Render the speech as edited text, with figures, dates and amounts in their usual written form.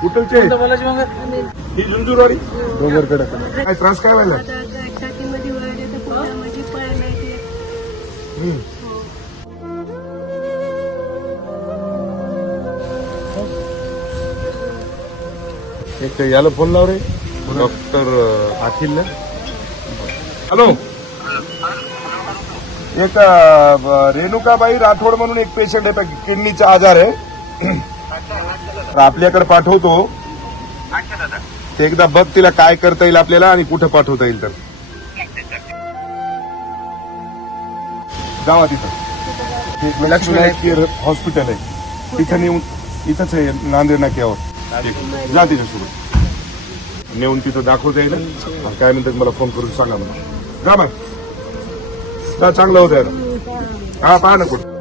कुठलचे ही झुंझुरवाडी डोंगरकडे काय त्रास काय व्हायला छातीमध्ये वळले तर पोटामध्ये पाय नाही एक याला फोन लाव रे डॉक्टर अखिल हॅलो एक रेणुकाबाई राठोड म्हणून एक पेशंट आहे किडनीचा आजार आहे तर आपल्याकडे पाठवतो ते एकदा बघ तिला काय करता येईल आपल्याला आणि कुठं पाठवता येईल तर जावा तिथं लक्ष्मी हॉस्पिटल आहे तिथं नेऊन इथंच आहे नांदेड नाक्यावर जा तिच्यासोबत नेऊन तिथं दाखवता येईल काय म्हणतात मला फोन करून सांगा मला जा मग चांगलं होतं हा पहा ना कुठं